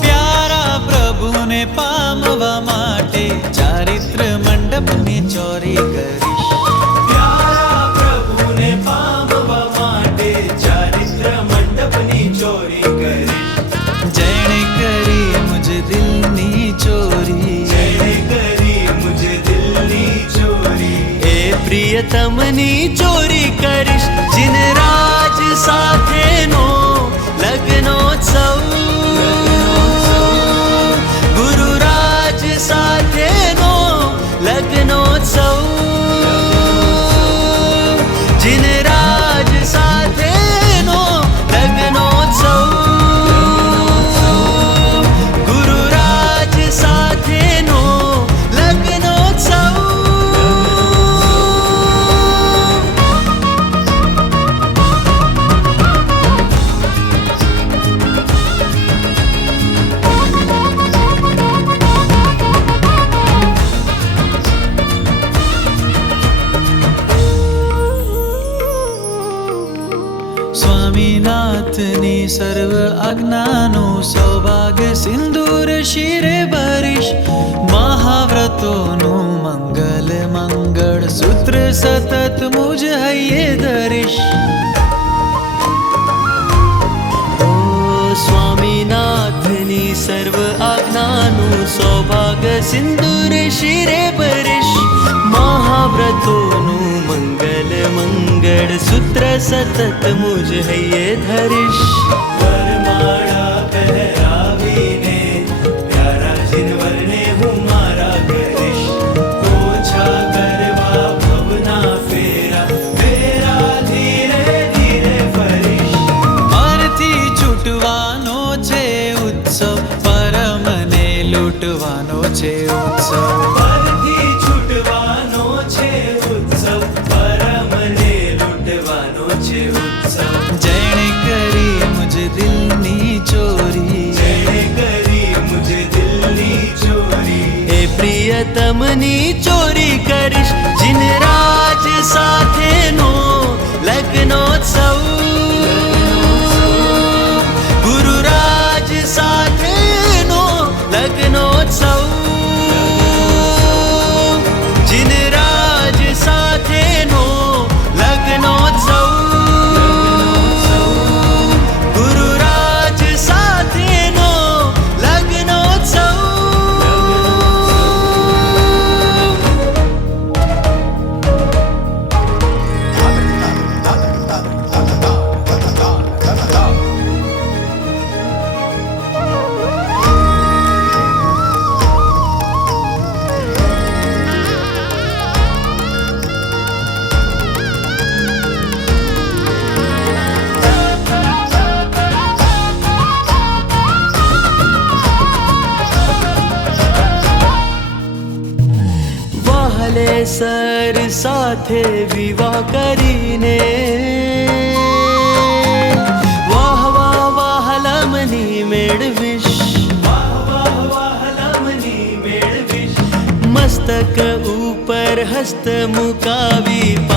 પ્યારા પામવા માટે ચારિત્ર મંડપને ચોરી કરી પ્યારા મંડપની ચોરી કરી જેણે કરી મુજ દિલની ચોરી. જેણે કરી મુજ દિલની ચોરી. એ પ્રિયતમની ચોરી કરીશ. Cine सर्व अज्ञानो सौभाग्य सिन्दूर शिरे बरिश महाव्रतोनु मङ्गल मङ्गल सूत्र सतत मुझ हये दरिश ओ स्वामीनाथनि सर्व अज्ञानो सौभाग्य सिन्दूर शिरे बरिश મહાવ્રતોનું મંગલ મંગળ સૂત્ર સતત મુજ હૈયે ધરીશ વરમાળા પહેરાવીને પ્યારા જીનવરને હું મારા કરીશ ઓછા કરવા ભવના ફેરા ફેરા ધીરે ધીરે ફરીશ મારથી છૂટવાનો છે ઉત્સવ પરમને લૂંટવાનો છે ઉત્સવ तमनी चो સાથે વિવાહ કરીને વાહ વાહ વાહલમની મેળવીશ વાહ વાહ વાહલમની મેળવીશ મસ્તક ઉપર હસ્ત મુકાવી પાણી